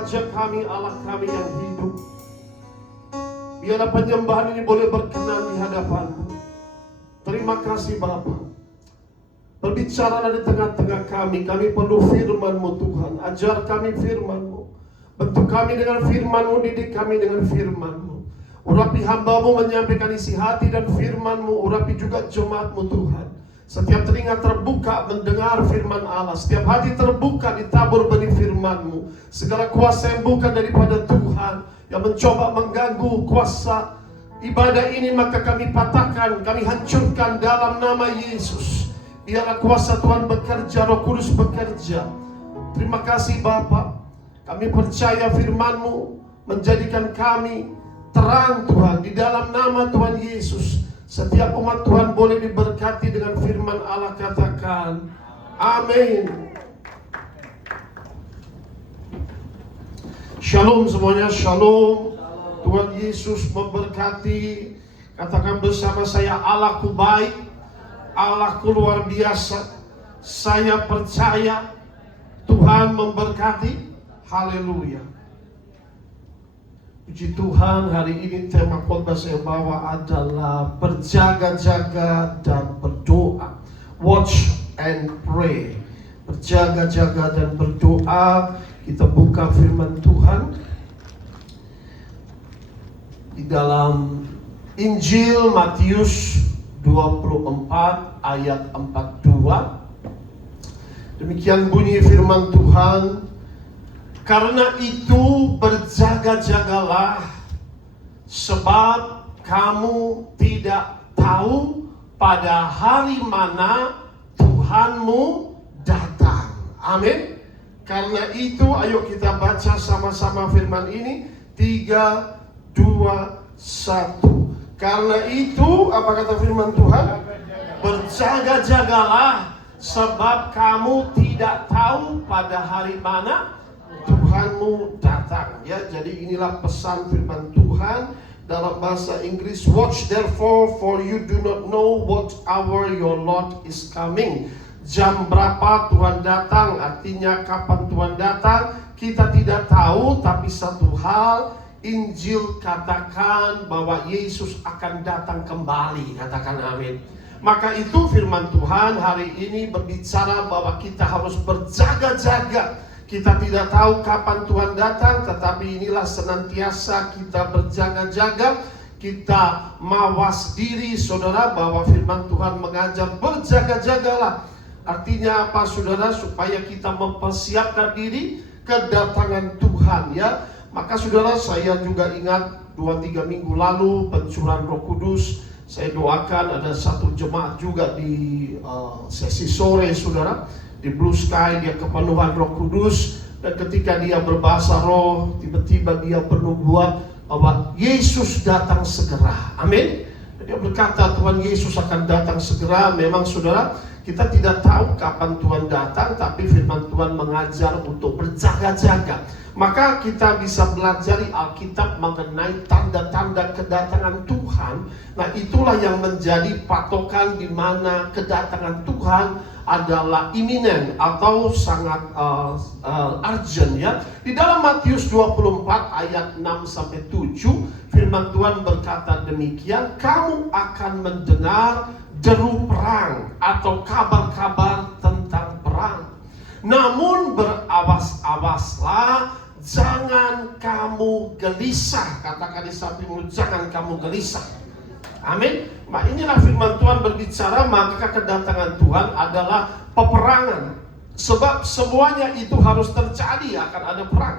Raja kami, Allah kami yang hidup. Biarlah penyembahan ini boleh berkenan di hadapan-Mu. Terima kasih Bapa. Berbicaralah di tengah-tengah kami. Kami perlu firman-Mu Tuhan. Ajar kami firman-Mu. Bentuk kami dengan firman-Mu, didik kami dengan firman-Mu. Urapi hamba-Mu menyampaikan isi hati dan firman-Mu. Urapi juga jemaat-Mu Tuhan. Setiap telinga terbuka mendengar firman Allah. Setiap hati terbuka ditabur benih firman-Mu. Segala kuasa yang bukan daripada Tuhan, yang mencoba mengganggu kuasa ibadah ini, maka kami patahkan, kami hancurkan dalam nama Yesus. Biarlah kuasa Tuhan bekerja, Roh Kudus bekerja. Terima kasih Bapa. Kami percaya firman-Mu menjadikan kami terang Tuhan. Di dalam nama Tuhan Yesus, setiap umat Tuhan boleh diberkati dengan firman Allah. Katakan amin. Shalom semuanya, shalom. Tuhan Yesus memberkati. Katakan bersama saya, Allahku baik, Allahku luar biasa. Saya percaya Tuhan memberkati. Haleluya. Puji Tuhan, hari ini tema khotbah saya bawa adalah berjaga-jaga dan berdoa. Watch and pray. Berjaga-jaga dan berdoa. Kita buka firman Tuhan di dalam Injil Matius 24 ayat 42. Demikian bunyi firman Tuhan. Karena itu berjaga-jagalah, sebab kamu tidak tahu pada hari mana Tuhanmu datang. Amin. Karena itu ayo kita baca sama-sama firman ini. 3, 2, 1. Karena itu, apa kata firman Tuhan? Berjaga-jagalah, sebab kamu tidak tahu pada hari mana Tuhanmu datang. Ya, jadi inilah pesan firman Tuhan dalam bahasa Inggris. Watch therefore, for you do not know what hour your Lord is coming. Jam berapa Tuhan datang, artinya kapan Tuhan datang kita tidak tahu. Tapi satu hal, Injil katakan bahwa Yesus akan datang kembali. Katakan amin. Maka itu firman Tuhan hari ini berbicara bahwa kita harus berjaga-jaga. Kita tidak tahu kapan Tuhan datang, tetapi inilah senantiasa kita berjaga-jaga. Kita mawas diri, saudara, bahwa firman Tuhan mengajar berjaga-jagalah. Artinya apa, saudara? Supaya kita mempersiapkan diri kedatangan Tuhan, ya. Maka saudara, saya juga ingat 2-3 minggu lalu pencurahan Roh Kudus. Saya doakan ada satu jemaat juga di sesi sore, saudara, di Blue Sky, dia kepenuhan Roh Kudus. Dan ketika dia berbahasa roh, tiba-tiba dia bernubuat bahwa Yesus datang segera. Amin. Dia berkata Tuhan Yesus akan datang segera. Memang saudara, kita tidak tahu kapan Tuhan datang, tapi firman Tuhan mengajar untuk berjaga-jaga. Maka kita bisa belajar Alkitab mengenai tanda-tanda kedatangan Tuhan. Nah, itulah yang menjadi patokan di mana kedatangan Tuhan adalah imminent atau sangat urgent, ya. Di dalam Matius 24 ayat 6-7 firman Tuhan berkata demikian, kamu akan mendengar deru perang atau kabar-kabar tentang perang. Namun berawas-awaslah, jangan kamu gelisah. Katakan di sampingmu, jangan kamu gelisah. Amin. Nah, inilah firman Tuhan berbicara, maka kedatangan Tuhan adalah peperangan. Sebab semuanya itu harus terjadi, akan ada perang.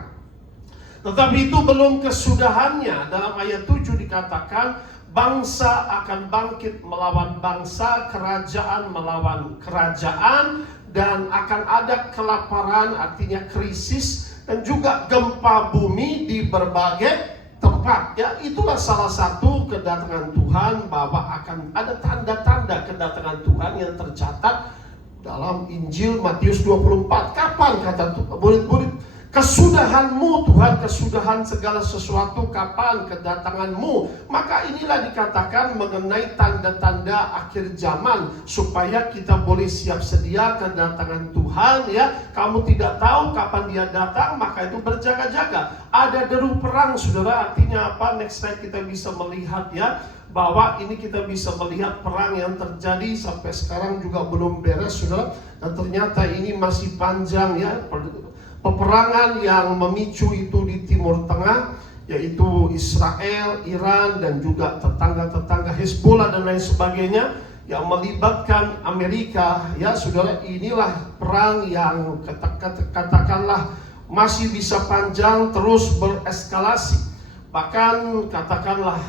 Tetapi itu belum kesudahannya. Dalam ayat 7 dikatakan, bangsa akan bangkit melawan bangsa, kerajaan melawan kerajaan, dan akan ada kelaparan, artinya krisis, dan juga gempa bumi di berbagai tempat. Ya, itulah salah satu kedatangan Tuhan, bahwa akan ada tanda-tanda kedatangan Tuhan yang tercatat dalam Injil Matius 24. Kapan kata murid-murid? Kesudahanmu Tuhan, kesudahan segala sesuatu, kapan kedatanganmu. Maka inilah dikatakan mengenai tanda-tanda akhir zaman, supaya kita boleh siap sedia kedatangan Tuhan ya. Kamu tidak tahu kapan dia datang, maka itu berjaga-jaga. Ada deru perang saudara, artinya apa? Next slide kita bisa melihat ya, bahwa ini kita bisa melihat perang yang terjadi sampai sekarang juga belum beres saudara. Dan ternyata ini masih panjang ya. Peperangan yang memicu itu di Timur Tengah, yaitu Israel, Iran, dan juga tetangga-tetangga Hezbollah dan lain sebagainya, yang melibatkan Amerika. Ya saudara, inilah perang yang katakanlah masih bisa panjang, terus bereskalasi. Bahkan katakanlah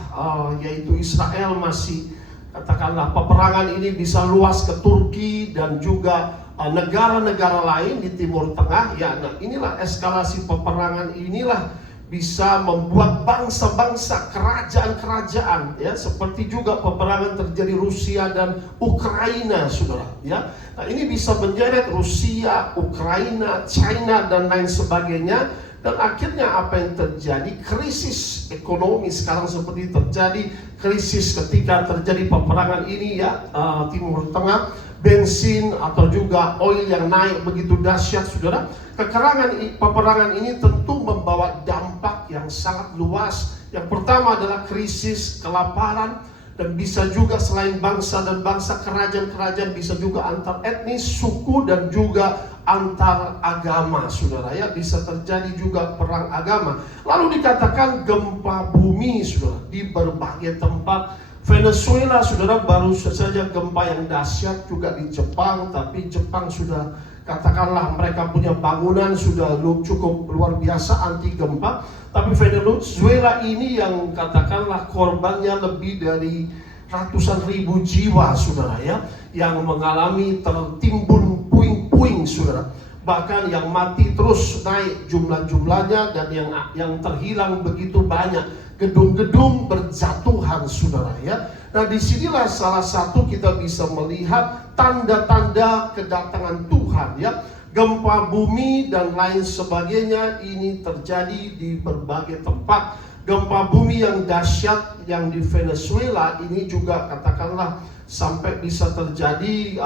yaitu Israel masih, katakanlah peperangan ini bisa luas ke Turki dan juga negara-negara lain di Timur Tengah ya. Nah, inilah eskalasi peperangan, inilah bisa membuat bangsa-bangsa, kerajaan-kerajaan ya, seperti juga peperangan terjadi Rusia dan Ukraina saudara ya. Nah, ini bisa menyeret Rusia, Ukraina, China dan lain sebagainya. Dan akhirnya apa yang terjadi? Krisis ekonomi sekarang seperti terjadi, krisis ketika terjadi peperangan ini ya, Timur Tengah, bensin atau juga oil yang naik begitu dahsyat saudara. Peperangan ini tentu membawa dampak yang sangat luas. Yang pertama adalah krisis kelaparan, dan bisa juga selain bangsa dan bangsa, kerajaan-kerajaan, bisa juga antar etnis, suku, dan juga antar agama saudara ya. Bisa terjadi juga perang agama. Lalu dikatakan gempa bumi saudara di berbagai tempat. Venezuela saudara baru saja gempa yang dahsyat, juga di Jepang, tapi Jepang sudah, katakanlah mereka punya bangunan sudah cukup luar biasa anti gempa. Tapi Venezuela ini yang katakanlah korbannya lebih dari ratusan ribu jiwa saudara ya, yang mengalami tertimbun puing-puing saudara. Bahkan yang mati terus naik jumlahnya, dan yang terhilang begitu banyak. Gedung-gedung berjatuhan saudara ya. Nah, disinilah salah satu kita bisa melihat tanda-tanda kedatangan Tuhan ya. Gempa bumi dan lain sebagainya ini terjadi di berbagai tempat. Gempa bumi yang dahsyat yang di Venezuela ini juga katakanlah sampai bisa terjadi,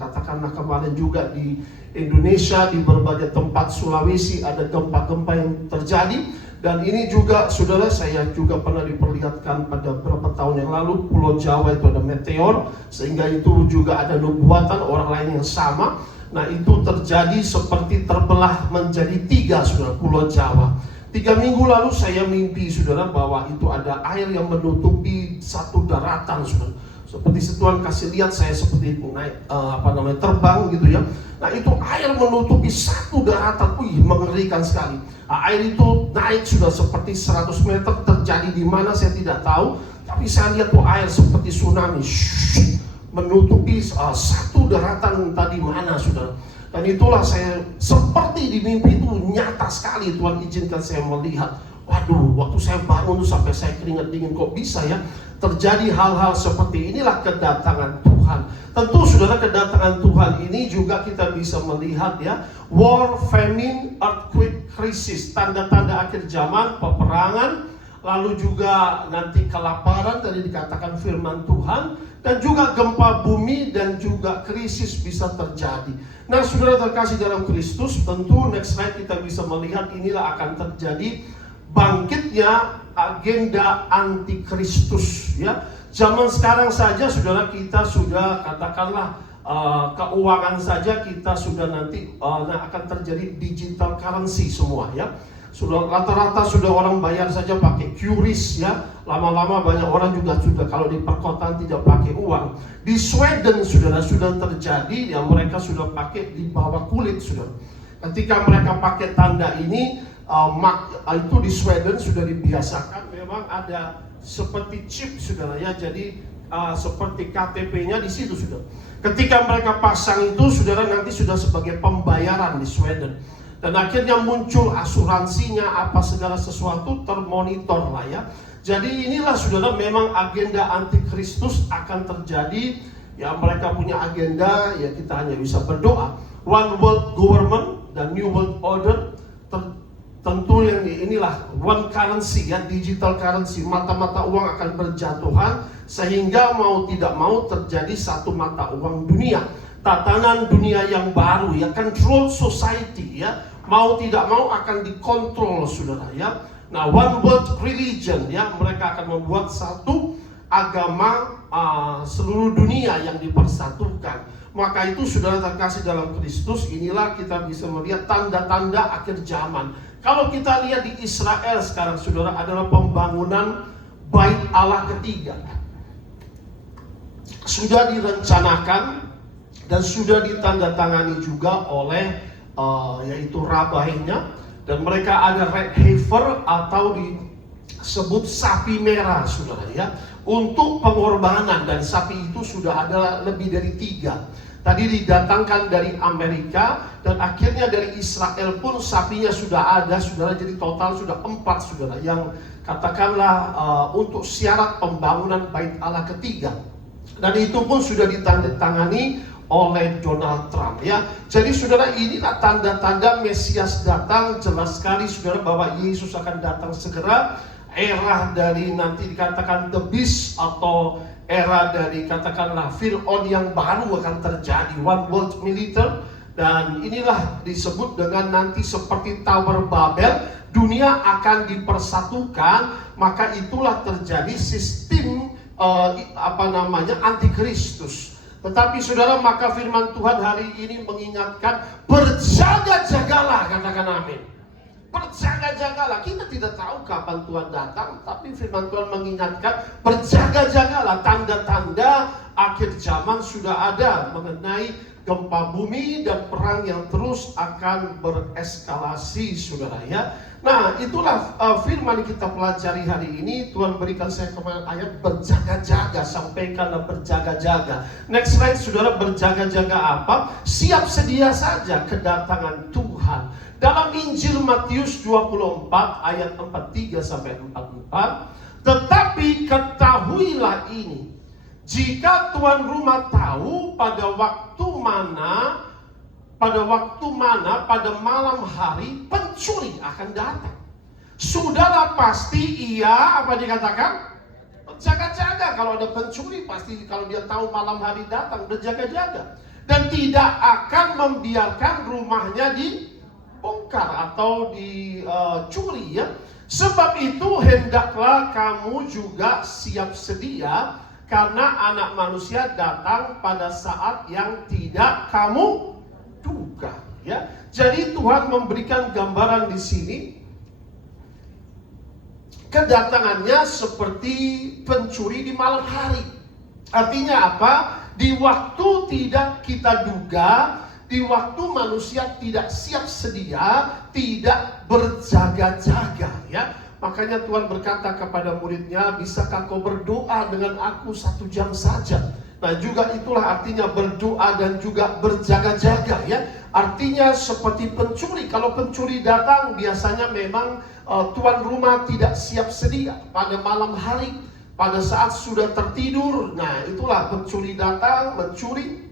katakanlah kemarin juga di Indonesia, di berbagai tempat Sulawesi ada gempa-gempa yang terjadi. Dan ini juga saudara, saya juga pernah diperlihatkan pada beberapa tahun yang lalu, Pulau Jawa itu ada meteor, sehingga itu juga ada nubuatan orang lain yang sama. Nah, itu terjadi seperti terbelah menjadi 3 saudara, Pulau Jawa. 3 minggu lalu saya mimpi saudara bahwa itu ada air yang menutupi satu daratan saudara. Seperti Tuhan kasih lihat saya seperti naik terbang gitu ya. Nah, itu air menutupi satu daratan, mengerikan sekali. Air itu naik sudah seperti 100 meter, terjadi di mana saya tidak tahu. Tapi saya lihat tuh air seperti tsunami menutupi satu daratan tadi mana saudara. Dan itulah saya seperti di mimpi itu nyata sekali Tuhan izinkan saya melihat. Waduh, waktu saya bangun tuh sampai saya keringat dingin, kok bisa ya terjadi hal-hal seperti inilah kedatangan Tuhan. Tentu saudara, kedatangan Tuhan ini juga kita bisa melihat ya, war, famine, earthquake, krisis, tanda-tanda akhir zaman, peperangan, lalu juga nanti kelaparan tadi dikatakan firman Tuhan, dan juga gempa bumi dan juga krisis bisa terjadi. Nah, saudara terkasih dalam Kristus, tentu next slide kita bisa melihat inilah akan terjadi bangkitnya agenda antikristus ya. Zaman sekarang saja saudara, kita sudah katakanlah keuangan saja kita sudah nanti akan terjadi digital currency semua ya. Sudah rata-rata sudah orang bayar saja pakai QRIS ya. Lama-lama banyak orang juga sudah kalau di perkotaan tidak pakai uang. Di Sweden saudara sudah terjadi yang mereka sudah pakai di bawah kulit saudara. Ketika mereka pakai tanda ini, itu di Sweden sudah dibiasakan, memang ada seperti chip saudara ya. Jadi seperti KTP-nya di situ saudara. Ketika mereka pasang itu saudara, nanti sudah sebagai pembayaran di Sweden. Dan akhirnya muncul asuransinya, apa segala sesuatu termonitor lah ya. Jadi inilah saudara, memang agenda antikristus akan terjadi. Ya, mereka punya agenda, ya kita hanya bisa berdoa. One world government dan new world order. tentu yang inilah one currency ya, digital currency, mata-mata uang akan berjatuhan sehingga mau tidak mau terjadi satu mata uang dunia, tatanan dunia yang baru ya, control society ya, mau tidak mau akan dikontrol saudara ya. Nah, one world religion ya, mereka akan membuat satu agama seluruh dunia yang dipersatukan. Maka itu saudara terkasih dalam Kristus, inilah kita bisa melihat tanda-tanda akhir zaman. Kalau kita lihat di Israel sekarang saudara, adalah pembangunan Bait Allah ketiga. Sudah direncanakan dan sudah ditandatangani juga oleh yaitu rabainya, dan mereka ada red heifer atau disebut sapi merah saudara ya, untuk pengorbanan, dan sapi itu sudah ada lebih dari 3. Tadi didatangkan dari Amerika dan akhirnya dari Israel pun sapinya sudah ada saudara, jadi total sudah 4 saudara yang katakanlah untuk syarat pembangunan Bait Allah ketiga, dan itu pun sudah ditandatangani oleh Donald Trump ya. Jadi saudara, inilah tanda-tanda Mesias datang. Jelas sekali saudara bahwa Yesus akan datang segera. Era dari nanti dikatakan the beast atau era dari katakanlah Fir'aun yang baru akan terjadi, one world militer. Dan inilah disebut dengan nanti seperti Tower Babel, dunia akan dipersatukan. Maka itulah terjadi sistem antikristus. Tetapi saudara, maka firman Tuhan hari ini mengingatkan, berjaga-jagalah, katakan amin. Berjaga-jagalah. Kita tidak tahu kapan Tuhan datang, tapi firman Tuhan mengingatkan, berjaga-jagalah. Tanda-tanda akhir zaman sudah ada mengenai gempa bumi dan perang yang terus akan bereskalasi saudara ya. Nah, itulah firman yang kita pelajari hari ini. Tuhan berikan saya kemarin ayat berjaga-jaga, sampaikanlah berjaga-jaga. Next slide saudara, berjaga-jaga apa? Siap sedia saja kedatangan Tuhan. Dalam Injil Matius 24 ayat 43 sampai 44, tetapi ketahuilah ini, jika tuan rumah tahu pada waktu mana pada malam hari pencuri akan datang, sudahlah pasti ia apa dikatakan? Berjaga-jaga. Kalau ada pencuri pasti kalau dia tahu malam hari datang, berjaga-jaga, dan tidak akan membiarkan rumahnya dibongkar atau dicuri ya. Sebab itu hendaklah kamu juga siap sedia, karena anak manusia datang pada saat yang tidak kamu duga ya. Jadi Tuhan memberikan gambaran di sini, kedatangannya seperti pencuri di malam hari. Artinya apa? Di waktu tidak kita duga, di waktu manusia tidak siap sedia, tidak berjaga-jaga ya. Makanya Tuhan berkata kepada muridnya, bisakah kau berdoa dengan aku 1 jam saja? Nah, juga itulah artinya berdoa dan juga berjaga-jaga ya. Artinya seperti pencuri. Kalau pencuri datang biasanya memang tuan rumah tidak siap sedia pada malam hari, pada saat sudah tertidur. Nah, itulah pencuri datang, mencuri,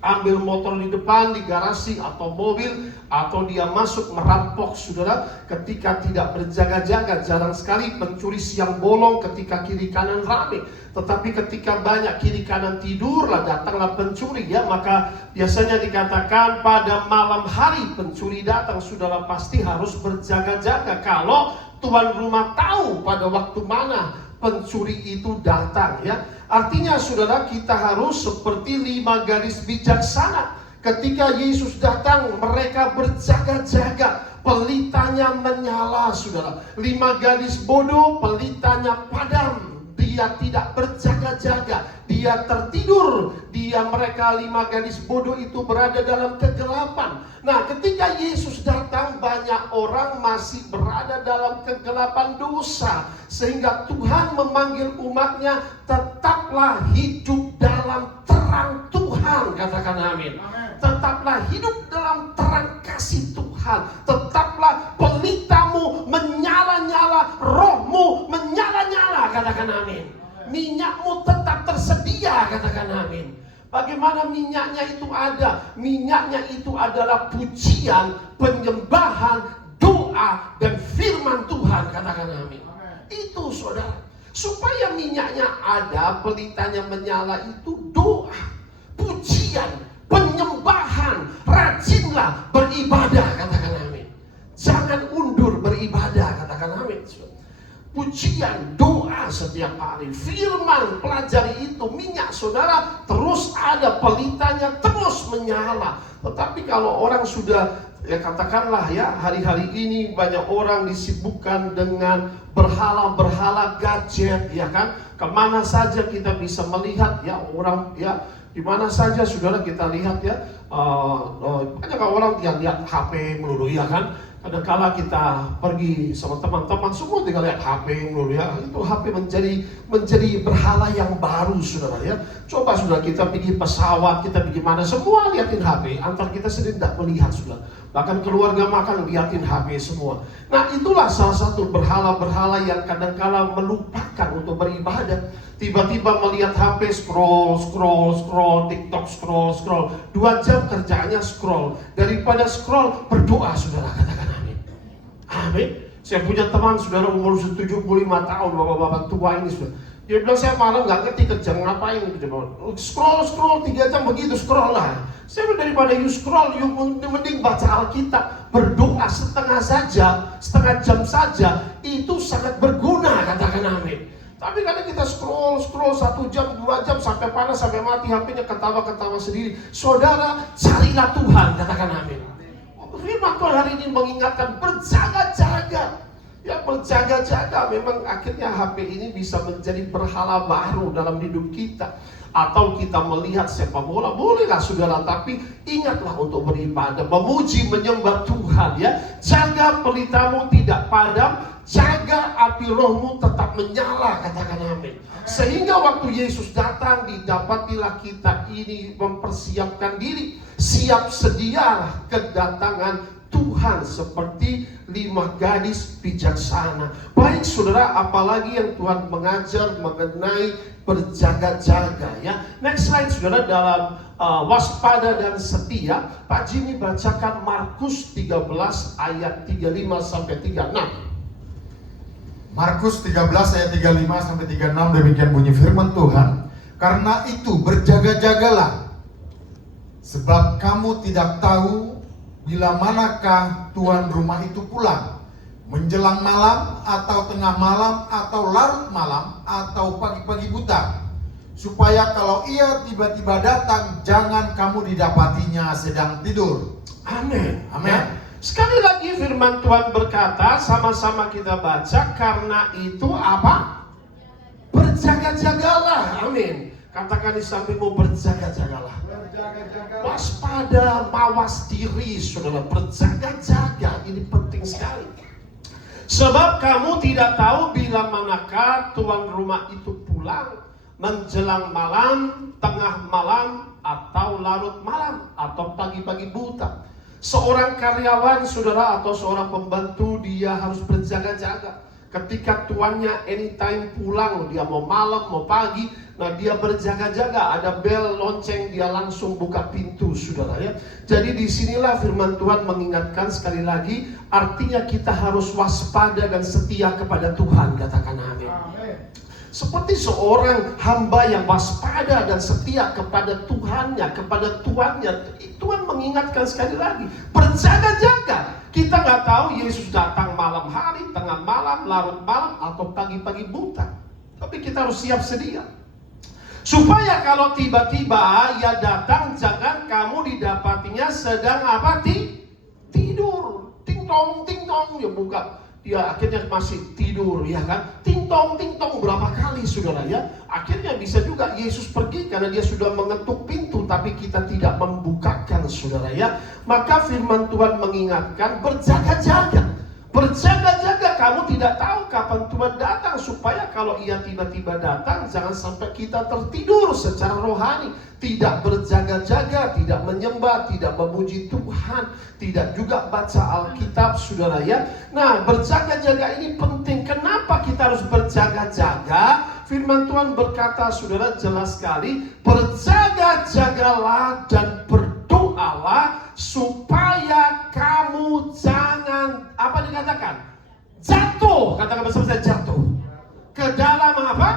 ambil motor di depan, di garasi atau mobil, atau dia masuk merampok saudara ketika tidak berjaga-jaga. Jarang sekali pencuri siang bolong ketika kiri kanan rame, tetapi ketika banyak kiri kanan tidurlah datanglah pencuri ya. Maka biasanya dikatakan pada malam hari pencuri datang, saudara pasti harus berjaga-jaga. Kalau tuan rumah tahu pada waktu mana pencuri itu datang ya. Artinya saudara, kita harus seperti 5 gadis bijaksana. Ketika Yesus datang, mereka berjaga-jaga, pelitanya menyala saudara. 5 gadis bodoh, pelitanya padam. Dia tidak berjaga-jaga, dia tertidur. Mereka 5 gadis bodoh itu berada dalam kegelapan. Nah, ketika Yesus datang, banyak orang masih berada dalam kegelapan dosa, sehingga Tuhan memanggil umatnya, tetaplah hidup dalam terang Tuhan. Katakan amin. Tetaplah hidup dalam terang kasih Tuhan. Tetaplah pelitamu menyala-nyala, rohmu menyala-nyala. Katakan amin. Minyakmu tetap tersedia. Katakan amin. Bagaimana minyaknya itu ada? Minyaknya itu adalah pujian, penyembahan, doa doa dan firman Tuhan. Katakan amin. Itu saudara. Supaya minyaknya ada, pelitanya menyala, itu doa, pujian, penyembahan. Rajinlah beribadah. Katakan amin. Jangan undur beribadah. Katakan amin. Pujian, doa setiap hari, firman, pelajari itu. Minyak saudara terus ada, pelitanya terus menyala. Tetapi kalau orang sudah, ya katakanlah ya, hari-hari ini banyak orang disibukkan dengan berhala-berhala gadget, ya kan? Kemana saja kita bisa melihat ya orang, ya di mana saja saudara kita lihat ya, banyak orang yang lihat HP melulu, ya kan? Kadang-kala kita pergi sama teman-teman, semua tinggal lihat HP melulu, ya. Itu HP menjadi berhala yang baru, saudara ya. Coba saudara, kita pergi pesawat, kita pergi mana, semua liatin HP. Antar kita sendiri tidak melihat, saudara. Bahkan keluarga makan liatin HP semua. Nah, itulah salah satu berhala-berhala yang kadang-kala melupakan untuk beribadah. Tiba-tiba melihat HP, scroll, TikTok, scroll. 2 jam kerjaannya scroll. Daripada scroll, berdoa, saudara. Katakan amin. Amin. Saya punya teman, saudara, umur 75 tahun, bapak-bapak tua ini, saudara. Dia bilang, saya malam gak ngerti kerja ngapain. Scroll 3 jam begitu, scroll lah. Saya bilang, daripada you scroll, you mending baca Alkitab. Berdoa setengah jam saja, itu sangat berguna. Katakan amin. Tapi kadang kita scroll 1 jam, 2 jam, sampai panas, sampai mati, HP-nya ketawa-ketawa sendiri. Saudara, carilah Tuhan. Katakan amin. Firman Tuhan hari ini mengingatkan, berjaga-jaga. Ya, berjaga-jaga. Memang akhirnya HP ini bisa menjadi berhala baru dalam hidup kita. Atau kita melihat sepak bola, bolehlah saudara, tapi ingatlah untuk beribadah, memuji, menyembah Tuhan, ya. Jaga pelitamu tidak padam, jaga api rohmu tetap menyala. Katakan amin. Sehingga waktu Yesus datang, didapatilah kita ini mempersiapkan diri. Siap sedialah kedatangan Tuhan seperti 5 gadis bijaksana. Baik saudara, apalagi yang Tuhan mengajar mengenai berjaga-jaga, ya. Next slide saudara, dalam waspada dan setia. Pak Jimmy bacakan Markus 13 ayat 35 sampai 36. Markus 13 ayat 35 sampai 36, demikian bunyi firman Tuhan. Karena itu berjaga-jagalah, sebab kamu tidak tahu bila manakah tuan rumah itu pulang, menjelang malam atau tengah malam atau larut malam atau pagi-pagi buta, supaya kalau ia tiba-tiba datang, jangan kamu didapatinya sedang tidur. Amin. Amin. Sekali lagi firman Tuhan berkata, sama-sama kita baca, karena itu apa? Berjaga-jagalah. Amin. Katakan di sampingmu, berjaga-jagalah. Waspada, mawas diri, saudara. Berjaga-jaga, ini penting sekali. Sebab kamu tidak tahu bila manakah tuan rumah itu pulang, menjelang malam, tengah malam, atau larut malam, atau pagi-pagi buta. Seorang karyawan, saudara, atau seorang pembantu, dia harus berjaga-jaga. Ketika tuannya anytime pulang, dia mau malam, mau pagi, nah dia berjaga-jaga. Ada bel lonceng, dia langsung buka pintu, saudara, ya. Jadi disinilah firman Tuhan mengingatkan sekali lagi, artinya kita harus waspada dan setia kepada Tuhan. Katakan amin. Seperti seorang hamba yang waspada dan setia kepada Tuhannya, kepada tuannya. Tuhan mengingatkan sekali lagi, berjaga-jaga. Kita nggak tahu Yesus datang malam hari, tengah malam, larut malam, atau pagi-pagi buta. Tapi kita harus siap sedia. Supaya kalau tiba-tiba ia datang, jangan kamu didapatinya sedang apa? Tidur. Ting-tong, dia buka. Dia akhirnya masih tidur, ya kan? Ting-tong, berapa kali, saudara, ya? Akhirnya bisa juga Yesus pergi karena dia sudah mengetuk pintu, tapi kita tidak membukakan, saudara, ya. Maka firman Tuhan mengingatkan, berjaga-jaga. Berjaga-jaga, kamu tidak tahu kapan Tuhan datang. Supaya kalau ia tiba-tiba datang, jangan sampai kita tertidur secara rohani. Tidak berjaga-jaga, tidak menyembah, tidak memuji Tuhan, tidak juga baca Alkitab, saudara, ya. Nah, berjaga-jaga ini penting. Kenapa kita harus berjaga-jaga? Firman Tuhan berkata, saudara, jelas sekali, berjaga-jagalah dan berdoalah supaya kamu jangan, apa dikatakan? katakan jatuh, katakan bersama-sama jatuh ke dalam apa?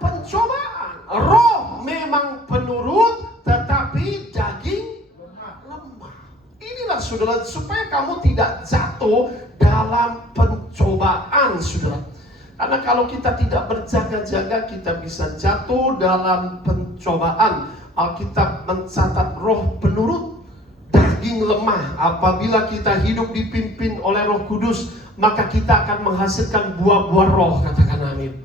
Pencobaan. Roh memang penurut, tetapi daging lemah. Inilah saudara, supaya kamu tidak jatuh dalam pencobaan, saudara. Karena kalau kita tidak berjaga-jaga, kita bisa jatuh dalam pencobaan. Alkitab mencatat roh penurut, daging lemah. Apabila kita hidup dipimpin oleh Roh Kudus, maka kita akan menghasilkan buah-buah roh, katakan amin.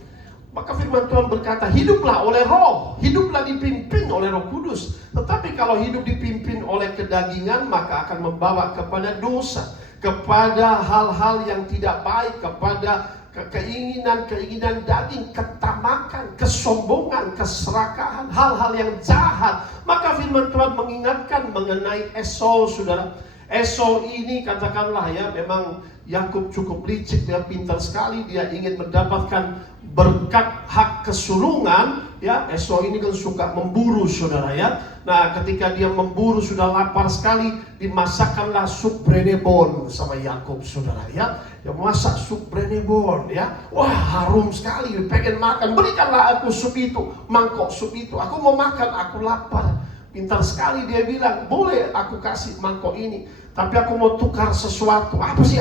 Maka firman Tuhan berkata, hiduplah oleh roh, hiduplah dipimpin oleh Roh Kudus. Tetapi kalau hidup dipimpin oleh kedagingan, maka akan membawa kepada dosa, kepada hal-hal yang tidak baik, kepada keinginan-keinginan daging, ketamakan, kesombongan, keserakahan, hal-hal yang jahat. Maka firman Tuhan mengingatkan mengenai Esau, saudara. Esau ini katakanlah ya, memang Yakub cukup licik, dia pintar sekali, dia ingin mendapatkan berkat hak kesulungan ya. Esau ini kan suka memburu, saudara ya. Nah, ketika dia memburu sudah lapar sekali, dimasakkanlah sup brenebon sama Yakub, saudara ya. Dia masak sup brenebon ya. Wah, harum sekali, pengen makan. Berikanlah aku sup itu, mangkok sup itu. Aku mau makan, aku lapar. Pintar sekali dia bilang, boleh aku kasih mangkok ini, tapi aku mau tukar sesuatu. Apa sih?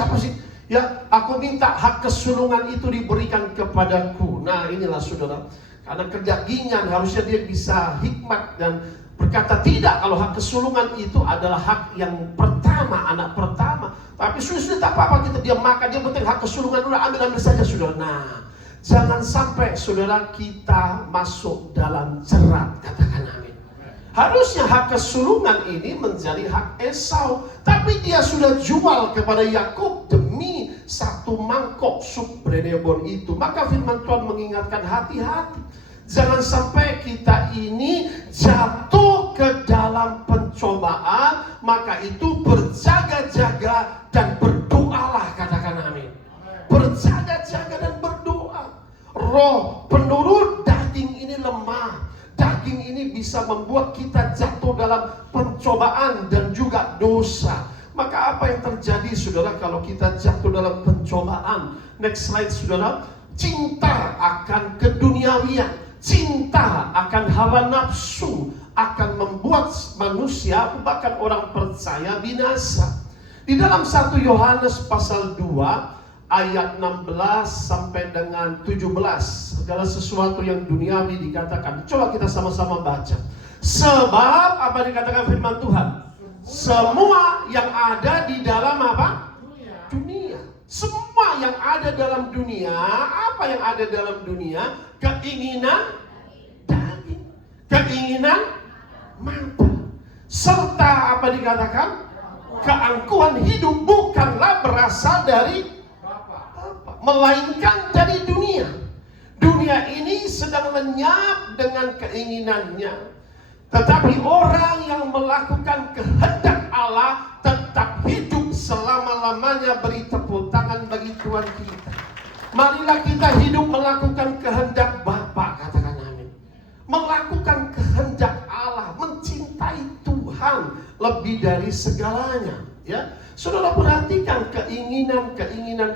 Ya, aku minta hak kesulungan itu diberikan kepadaku. Nah, inilah saudara. Karena kedagingan harusnya dia bisa hikmat dan berkata tidak, kalau hak kesulungan itu adalah hak yang pertama, anak pertama. Tapi sudah tak apa-apa, kita dia makan, dia penting hak kesulungan dulu, ambil saja saudara. Nah, jangan sampai saudara kita masuk dalam jerat, katakan amin. Harusnya hak kesulungan ini menjadi hak Esau, tapi dia sudah jual kepada Yakub demi satu mangkok sup brenebon itu. Maka firman Tuhan mengingatkan, hati-hati, jangan sampai kita ini jatuh ke dalam pencobaan. Maka itu berjaga-jaga dan berdoalah, katakan amin. Berjaga-jaga dan berdoa. Roh penurut, daging ini lemah. Daging ini bisa membuat kita jatuh dalam pencobaan dan juga dosa. Maka apa yang terjadi, saudara, kalau kita jatuh dalam pencobaan? Next slide, saudara. Cinta akan keduniawian, cinta akan hawa nafsu akan membuat manusia, bahkan orang percaya, binasa. Di dalam 1 Yohanes pasal 2 ayat 16 sampai dengan 17, segala sesuatu yang duniawi dikatakan. Coba kita sama-sama baca. Sebab apa dikatakan firman Tuhan? Semua yang ada di dalam apa? Dunia. Semua yang ada dalam dunia. Apa yang ada dalam dunia? Keinginan daging, keinginan mata, serta apa dikatakan? Keangkuhan hidup bukanlah berasal dari melainkan dari dunia. Dunia ini sedang lenyap dengan keinginannya. Tetapi orang yang melakukan kehendak Allah tetap hidup selama-lamanya. Beri tepuk tangan bagi Tuhan kita. Marilah kita hidup melakukan kehendak Bapa, katakan amin. Melakukan kehendak Allah, mencintai Tuhan lebih dari segalanya, ya. Saudara perhatikan keinginan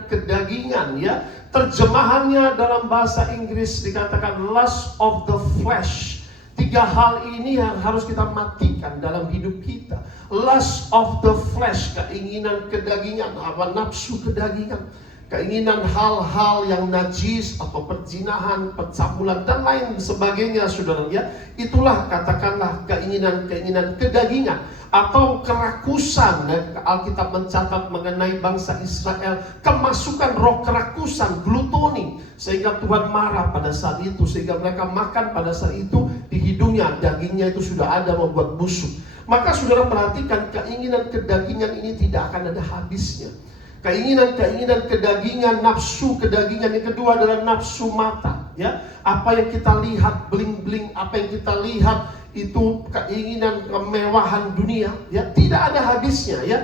kedagingan, ya. Terjemahannya dalam bahasa Inggris dikatakan lust of the flesh. 3 hal ini yang harus kita matikan dalam hidup kita. Lust of the flesh, keinginan kedagingan, hawa nafsu kedagingan, keinginan hal-hal yang najis atau perzinahan, pencabulan dan lain sebagainya, saudara, ya. Itulah katakanlah keinginan kedagingan atau kerakusan. Dan Alkitab mencatat mengenai bangsa Israel, kemasukan roh kerakusan, glutoni, sehingga Tuhan marah pada saat itu, sehingga mereka makan pada saat itu, di hidungnya dagingnya itu sudah ada membuat busuk. Maka saudara perhatikan, keinginan kedagingan ini tidak akan ada habisnya. Keinginan kedagingan, nafsu kedagingan. Yang kedua adalah nafsu mata, ya. Apa yang kita lihat, bling-bling, apa yang kita lihat itu keinginan kemewahan dunia, ya, tidak ada habisnya, ya.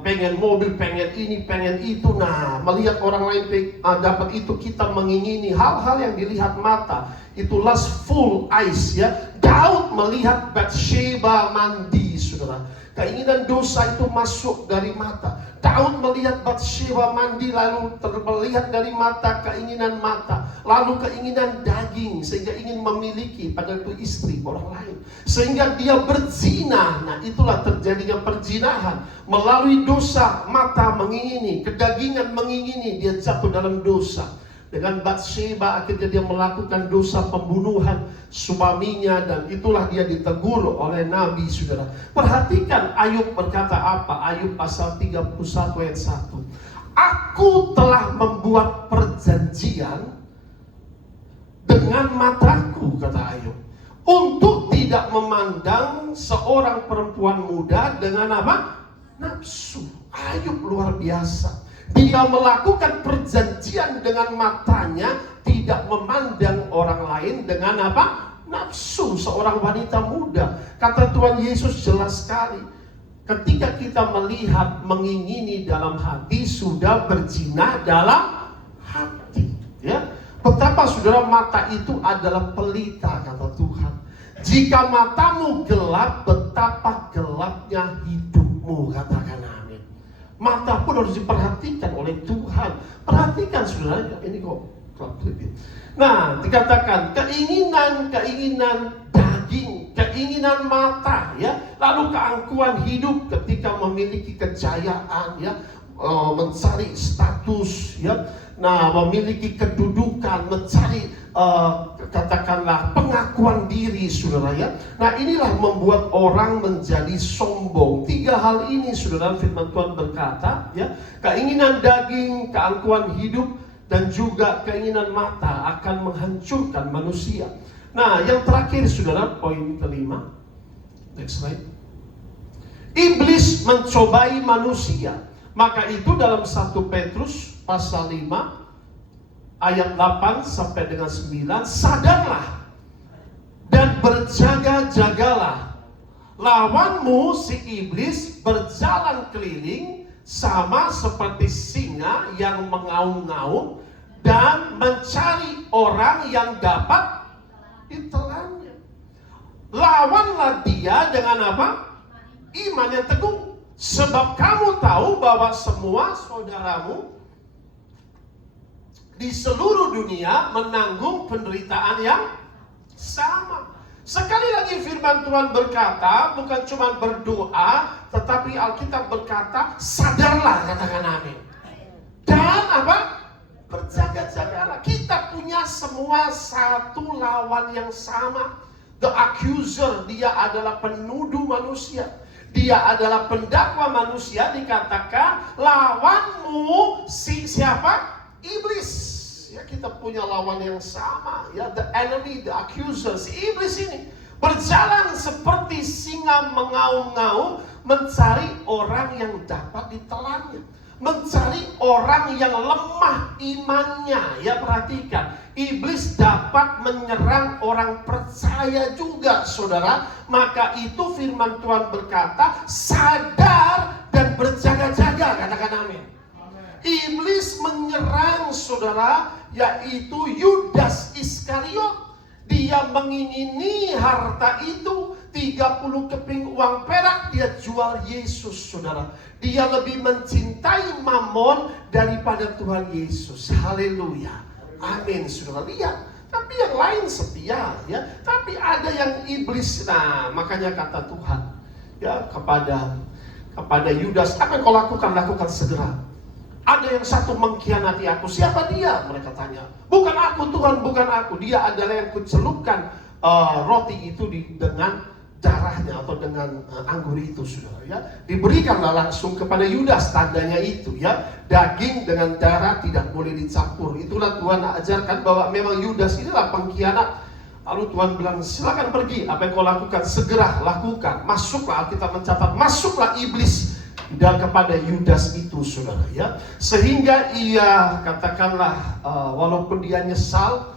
Pengen mobil, pengen ini, pengen itu. Nah, melihat orang lain dapat itu, kita mengingini hal-hal yang dilihat mata. Itu lustful eyes, ya. Daud melihat Batsheba mandi, saudara. Keinginan dosa itu masuk dari mata. Daud melihat Batsheba mandi, lalu terlihat dari mata, keinginan mata, lalu keinginan daging, sehingga ingin memiliki, padahal itu istri orang lain, sehingga dia berzina. Nah, itulah terjadinya perzinahan melalui dosa. Mata mengingini, kedagingan mengingini, dia jatuh dalam dosa. Dengan Batsheba akhirnya dia melakukan dosa pembunuhan suaminya, dan itulah dia ditegur oleh Nabi, saudara. Perhatikan Ayub berkata apa? Ayub pasal 31 ayat 1. Aku telah membuat perjanjian dengan mataku, kata Ayub, untuk tidak memandang seorang perempuan muda dengan apa? Nafsu. Ayub luar biasa. Dia melakukan perjanjian dengan matanya, tidak memandang orang lain dengan apa? Nafsu. Seorang wanita muda. Kata Tuhan Yesus jelas sekali, ketika kita melihat, mengingini dalam hati, sudah berzina dalam hati. Ya, betapa saudara mata itu adalah pelita, kata Tuhan. Jika matamu gelap, betapa gelapnya hidupmu, katakan amin. Mata pun harus diperhatikan oleh Tuhan. Perhatikan saudara, ini kok klip. Nah, dikatakan keinginan daging, keinginan mata, ya, lalu keangkuhan hidup ketika memiliki kejayaan, ya, mencari status, ya, nah, memiliki kedudukan, mencari katakanlah pengakuan diri, saudara, ya. Nah, inilah membuat orang menjadi sombong. 3 hal ini, saudara, firman Tuhan berkata, ya, keinginan daging, keangkuhan hidup, dan juga keinginan mata akan menghancurkan manusia. Nah, yang terakhir, saudara, poin kelima. Next slide. Iblis mencobai manusia. Maka itu dalam 1 Petrus pasal 5 ayat 8 sampai dengan 9, sadarlah dan berjaga-jagalah. Lawanmu si iblis berjalan keliling sama seperti singa yang mengaum-ngaum dan mencari orang yang dapat ditelannya. Lawanlah dia dengan apa? Iman yang teguh. Sebab kamu tahu bahwa semua saudaramu di seluruh dunia menanggung penderitaan yang sama. Sekali lagi firman Tuhan berkata, bukan cuma berdoa, tetapi Alkitab berkata, sadarlah, katakan amin. Dan apa? Berjaga-jagalah. Kita punya semua satu lawan yang sama. The accuser, dia adalah penuduh manusia. Dia adalah pendakwa manusia. Dikatakan lawanmu siapa? Iblis. Ya, kita punya lawan yang sama, ya, the enemy, the accuser. Si iblis ini berjalan seperti singa mengaum-ngaum, mencari orang yang dapat ditelannya, mencari orang yang lemah imannya. Ya, perhatikan, iblis dapat menyerang orang percaya juga, saudara. Maka itu firman Tuhan berkata, sadar dan berjaga-jaga, katakan amin. Iblis menyerang, saudara, yaitu Yudas Iskariot. Dia mengingini harta itu, 30 keping uang perak, dia jual Yesus, saudara. Dia lebih mencintai mamon daripada Tuhan Yesus. Haleluya, amin, saudara. Lihat, tapi yang lain setia, ya. Tapi ada yang iblis. Nah, makanya kata Tuhan, ya, kepada Yudas, apa yang kau lakukan? Lakukan segera. Ada yang satu mengkhianati aku. Siapa dia? Mereka tanya. Bukan aku, Tuhan, bukan aku. Dia adalah yang kucelupkan roti itu dengan darahnya atau dengan anggur itu, saudara, ya. Diberikanlah langsung kepada Yudas tandanya itu, ya. Daging dengan darah tidak boleh dicampur. Itulah Tuhan ajarkan bahwa memang Yudas inilah pengkhianat. Lalu Tuhan bilang, silakan pergi. Apa yang kau lakukan? Segera lakukan. Masuklah, Alkitab mencatat, masuklah iblis dan kepada Yudas itu, saudara, ya. Sehingga ia, katakanlah, walaupun dia nyesal,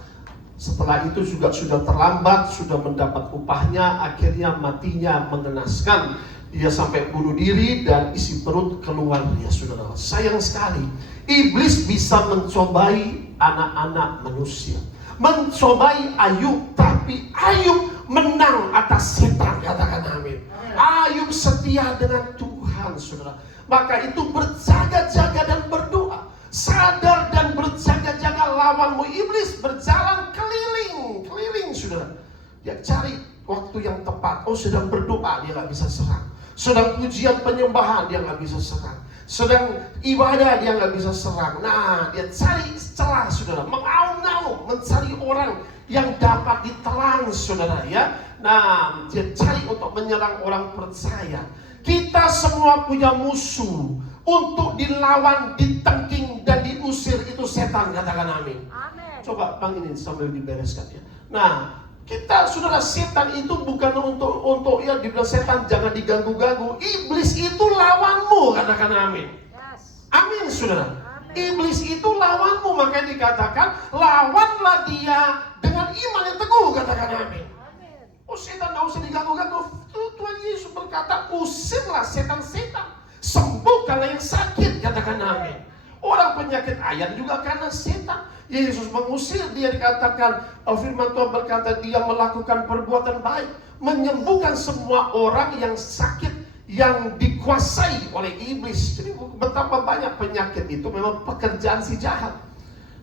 setelah itu juga sudah terlambat, sudah mendapat upahnya, akhirnya matinya mengenaskan. Dia sampai bunuh diri dan isi perut keluar, ya, saudara. Sayang sekali, iblis bisa mencobai anak-anak manusia, mencobai Ayub, tapi Ayub menang atas setan. Katakan amin. Ayub setia dengan Tuhan, saudara. Maka itu berjaga-jaga dan berdoa. Sadar dan berjaga-jaga, lawanmu iblis berjalan keliling, saudara. Dia cari waktu yang tepat. Oh, sedang berdoa, dia gak bisa serang. Sedang pujian penyembahan, dia gak bisa serang. Sedang ibadah, dia gak bisa serang. Nah, dia cari celah, saudara. Mengaum-ngaum, mencari orang yang dapat ditelan, saudara, ya. Nah, dia cari untuk menyerang orang percaya. Kita semua punya musuh. Untuk dilawan, ditengking, dan diusir itu setan. Katakan amin. Amin. Coba panginin sambil dibereskan ya. Nah, kita, saudara, setan itu bukan untuk ya dibilang setan jangan diganggu-ganggu. Iblis itu lawanmu, katakan amin. Yes. Amin, saudara. Amin. Iblis itu lawanmu, makanya dikatakan lawanlah dia dengan iman yang teguh, katakan amin. Amin. Oh, setan tidak usah diganggu-ganggu. Tuhan Yesus berkata, usirlah setan-setan, sembuhkanlah yang sakit, katakan amin. Orang penyakit ayam juga karena setan. Yesus mengusir dia, dikatakan firman Tuhan berkata dia melakukan perbuatan baik, menyembuhkan semua orang yang sakit, yang dikuasai oleh iblis. Jadi betapa banyak penyakit itu memang pekerjaan si jahat.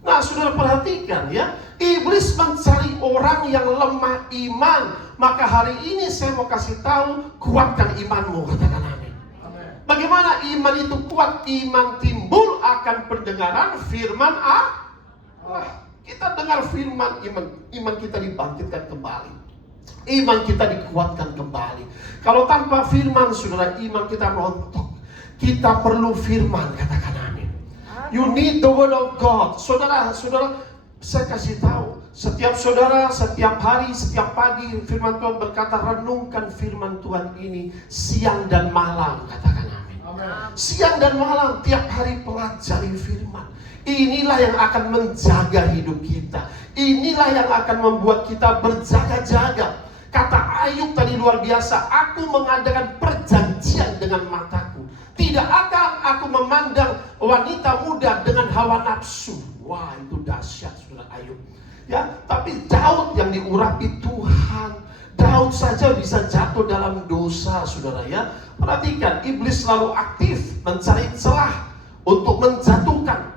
Nah, saudara perhatikan ya, iblis mencari orang yang lemah iman. Maka hari ini saya mau kasih tahu, kuatkan imanmu, katakan amin. Bagaimana iman itu kuat? Iman timbul akan pendengaran firman Allah. Kita dengar firman, iman kita dibangkitkan kembali. Iman kita dikuatkan kembali. Kalau tanpa firman, saudara, iman kita rontok. Kita perlu firman, katakan amin. You need the word of God. Saudara, saya kasih tahu, setiap saudara, setiap hari, setiap pagi, firman Tuhan berkata, renungkan firman Tuhan ini siang dan malam, katakan amin. Siang dan malam, tiap hari pelajari firman. Inilah yang akan menjaga hidup kita. Inilah yang akan membuat kita berjaga-jaga. Kata Ayub tadi luar biasa, aku mengadakan perjanjian dengan mataku. Tidak akan aku memandang wanita muda dengan hawa nafsu. Wah, itu dahsyat, saudara Ayub. Ya, tapi Daud yang diurapi Tuhan. Daud saja bisa jatuh dalam dosa, saudara ya. Perhatikan, iblis selalu aktif mencari celah untuk menjatuhkan,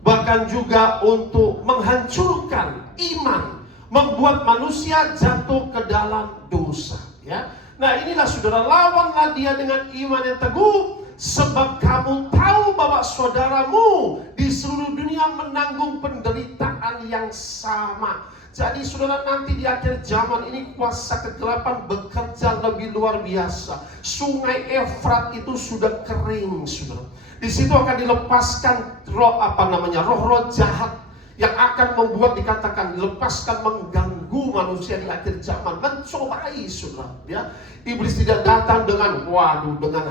bahkan juga untuk menghancurkan iman, membuat manusia jatuh ke dalam dosa. Ya, nah inilah saudara, lawanlah dia dengan iman yang teguh, sebab kamu tahu bahwa saudaramu di seluruh dunia menanggung penderitaan yang sama. Jadi saudara, nanti di akhir zaman ini kuasa kegelapan bekerja lebih luar biasa. Sungai Efrat itu sudah kering, saudara. Di situ akan dilepaskan roh-roh jahat yang akan membuat, dikatakan dilepaskan, mengganggu manusia di akhir zaman, mencobai, saudara. Ya, iblis tidak datang dengan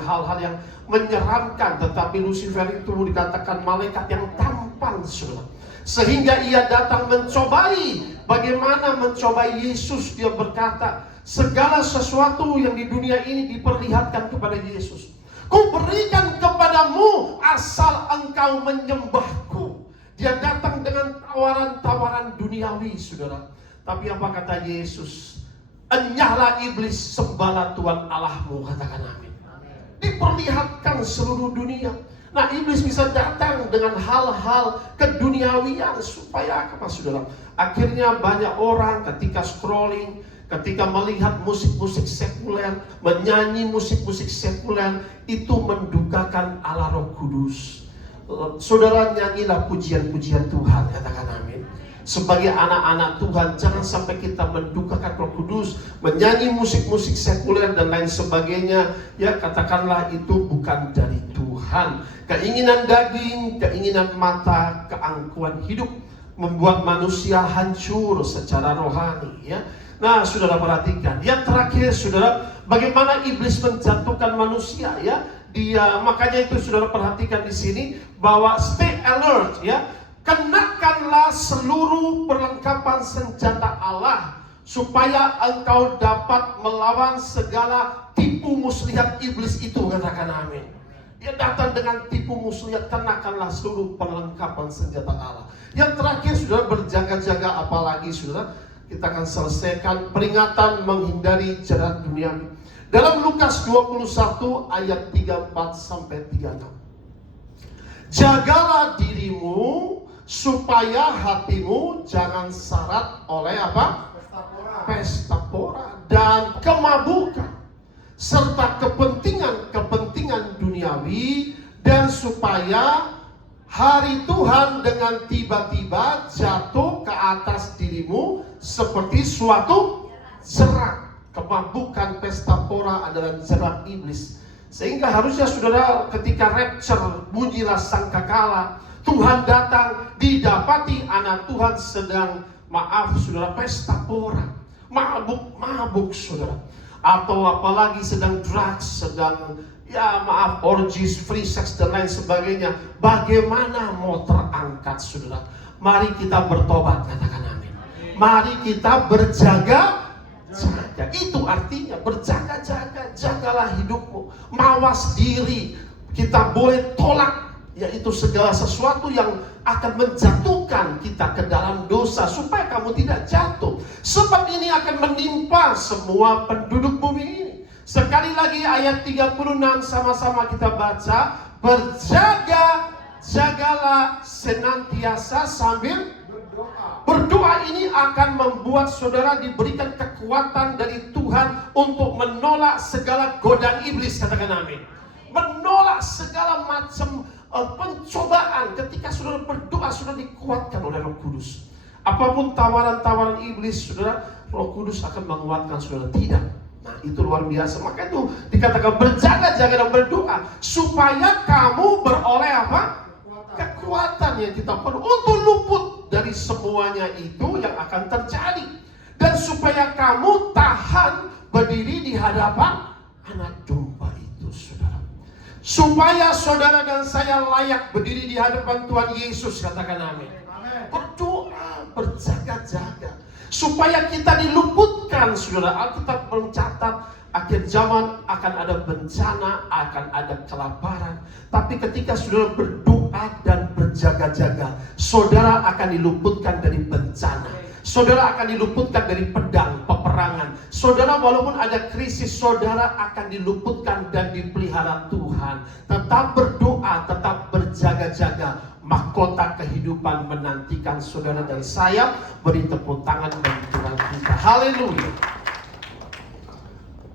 hal-hal yang menyeramkan, tetapi Lucifer itu dikatakan malaikat yang tampan, saudara. Sehingga ia datang mencobai. Bagaimana mencobai Yesus? Dia berkata, segala sesuatu yang di dunia ini diperlihatkan kepada Yesus. Ku berikan kepadamu asal engkau menyembahku. Dia datang dengan tawaran-tawaran duniawi, saudara. Tapi apa kata Yesus? Enyahlah iblis, sembahlah Tuhan Allahmu, katakan amin. Diperlihatkan seluruh dunia. Nah, iblis bisa datang dengan hal-hal keduniawian supaya apa, saudara? Akhirnya banyak orang ketika scrolling, ketika melihat musik-musik sekuler, menyanyi musik-musik sekuler, itu mendukakan Allah Roh Kudus. Saudara, nyanyilah pujian-pujian Tuhan, katakan amin. Sebagai anak-anak Tuhan, jangan sampai kita mendukakan Roh Kudus, menyanyi musik-musik sekuler dan lain sebagainya. Ya, katakanlah itu bukan dari Tuhan. Keinginan daging, keinginan mata, keangkuhan hidup membuat manusia hancur secara rohani. Ya, nah, saudara perhatikan. Yang terakhir, saudara, bagaimana iblis menjatuhkan manusia. Ya, makanya itu saudara perhatikan di sini bahwa stay alert. Ya. Kenakanlah seluruh perlengkapan senjata Allah supaya engkau dapat melawan segala tipu muslihat iblis itu, katakan amin. Dia datang dengan tipu muslihat, kenakanlah seluruh perlengkapan senjata Allah. Yang terakhir, saudara, berjaga-jaga. Apalagi, saudara, kita akan selesaikan peringatan menghindari jerat duniawi. Dalam Lukas 21 ayat 34 sampai 36. Jagalah dirimu supaya hatimu jangan syarat oleh apa? Pesta pora dan kemabukan serta kepentingan duniawi, dan supaya hari Tuhan dengan tiba-tiba jatuh ke atas dirimu seperti suatu jerat. Kemabukan pesta pora adalah jerat iblis. Sehingga harusnya saudara ketika rapture bunyilah sangkakala, Tuhan datang, didapati anak Tuhan sedang, maaf saudara, pesta pora, mabuk saudara, atau apalagi sedang drugs, sedang orgies, free sex dan lain sebagainya. Bagaimana mau terangkat saudara? Mari kita bertobat, katakan amin. Mari kita berjaga. Itu artinya berjaga-jaga, jagalah hidupmu, mawas diri. Kita boleh tolak, yaitu segala sesuatu yang akan menjatuhkan kita ke dalam dosa, supaya kamu tidak jatuh. Sebab ini akan menimpa semua penduduk bumi ini. Sekali lagi ayat 36 sama-sama kita baca. Berjaga-jagalah senantiasa sambil berdoa. Ini akan membuat saudara diberikan kekuatan dari Tuhan untuk menolak segala godaan iblis, katakan amin. Menolak segala macam pencobaan. Ketika saudara berdoa, saudara dikuatkan oleh Roh Kudus. Apapun tawaran-tawaran iblis, saudara, Roh Kudus akan menguatkan saudara. Tidak. Nah, itu luar biasa. Maka itu dikatakan berjaga-jaga dan berdoa supaya kamu beroleh apa? Kekuatan yang kita perlu untuk luput dari semuanya itu yang akan terjadi, dan supaya kamu tahan berdiri di hadapan anak domba itu, saudara. Supaya saudara dan saya layak berdiri di hadapan Tuhan Yesus, katakan amin. Berdoa, berjaga-jaga supaya kita diluputkan, saudara. Alkitab mencatat akhir zaman akan ada bencana, akan ada kelaparan. Tapi ketika saudara berdoa dan berjaga-jaga, saudara akan diluputkan dari bencana. Saudara akan diluputkan dari pedang, peperangan. Saudara walaupun ada krisis, saudara akan diluputkan dan dipelihara Tuhan. Tetap berdoa, tetap berjaga-jaga. Mahkota kehidupan menantikan saudara dan saya. Beri tepuk tangan bagi Tuhan kita. Haleluya.